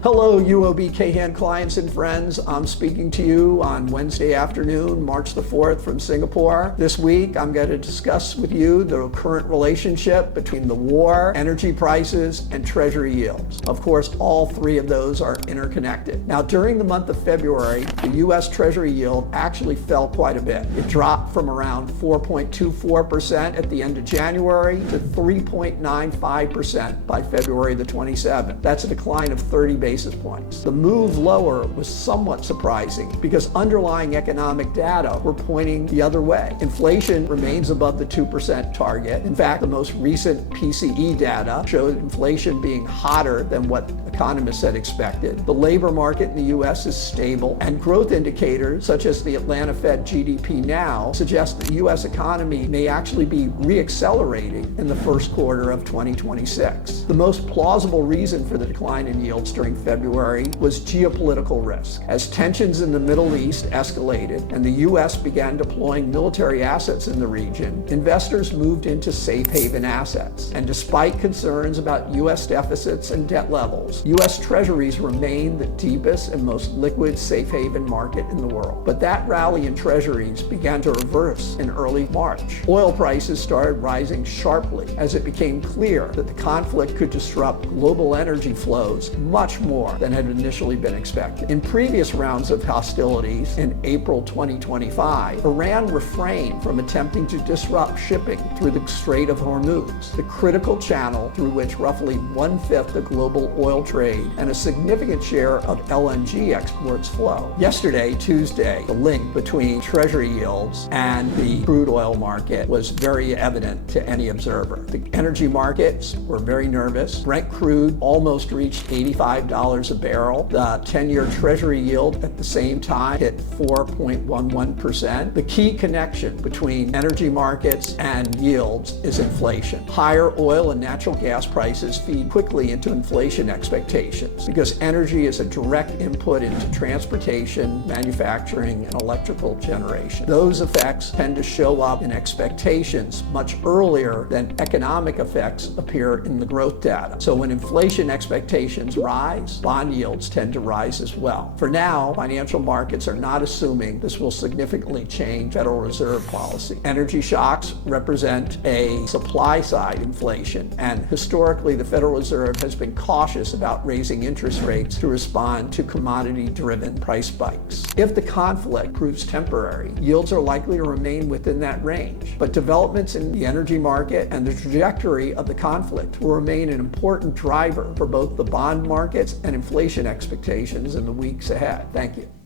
Hello, UOB Kahan clients and friends. I'm speaking to you on Wednesday afternoon, March the 4th from Singapore. This week, I'm going to discuss with you the current relationship between the war, energy prices, and Treasury yields. Of course, all three of those are interconnected. Now, during the month of February, the US Treasury yield actually fell quite a bit. It dropped from around 4.24% at the end of January to 3.95% by February the 27th. That's a decline of 30 basis points. The move lower was somewhat surprising because underlying economic data were pointing the other way. Inflation remains above the 2% target. In fact, the most recent PCE data showed inflation being hotter than what economists had expected. The labor market in the US is stable, and growth indicators such as the Atlanta Fed GDP now suggest the US economy may actually be reaccelerating in the first quarter of 2026. The most plausible reason for the decline in yields during February was geopolitical risk. As tensions in the Middle East escalated and the US began deploying military assets in the region, investors moved into safe haven assets. And despite concerns about US deficits and debt levels, US Treasuries remain the deepest and most liquid safe haven market in the world. But that rally in Treasuries began to reverse in early March. Oil prices started rising sharply as it became clear that the conflict could disrupt global energy flows much more than had initially been expected. In previous rounds of hostilities in April 2025, Iran refrained from attempting to disrupt shipping through the Strait of Hormuz, the critical channel through which roughly 1/5 of global oil trade and a significant share of LNG exports flow. Yesterday, Tuesday, the link between Treasury yields and the crude oil market was very evident to any observer. The energy markets were very nervous. Brent crude almost reached $85 a barrel. The 10-year Treasury yield at the same time hit 4.11%. The key connection between energy markets and yields is inflation. Higher oil and natural gas prices feed quickly into inflation expectations because energy is a direct input into transportation, manufacturing, and electrical generation. Those effects tend to show up in expectations much earlier than economic effects appear in the growth data. So when inflation expectations rise, bond yields tend to rise as well. For now, financial markets are not assuming this will significantly change Federal Reserve policy. Energy shocks represent a supply-side inflation, and historically the Federal Reserve has been cautious about raising interest rates to respond to commodity-driven price spikes. If the conflict proves temporary, yields are likely to remain within that range, but developments in the energy market and the trajectory of the conflict will remain an important driver for both the bond markets and inflation expectations in the weeks ahead. Thank you.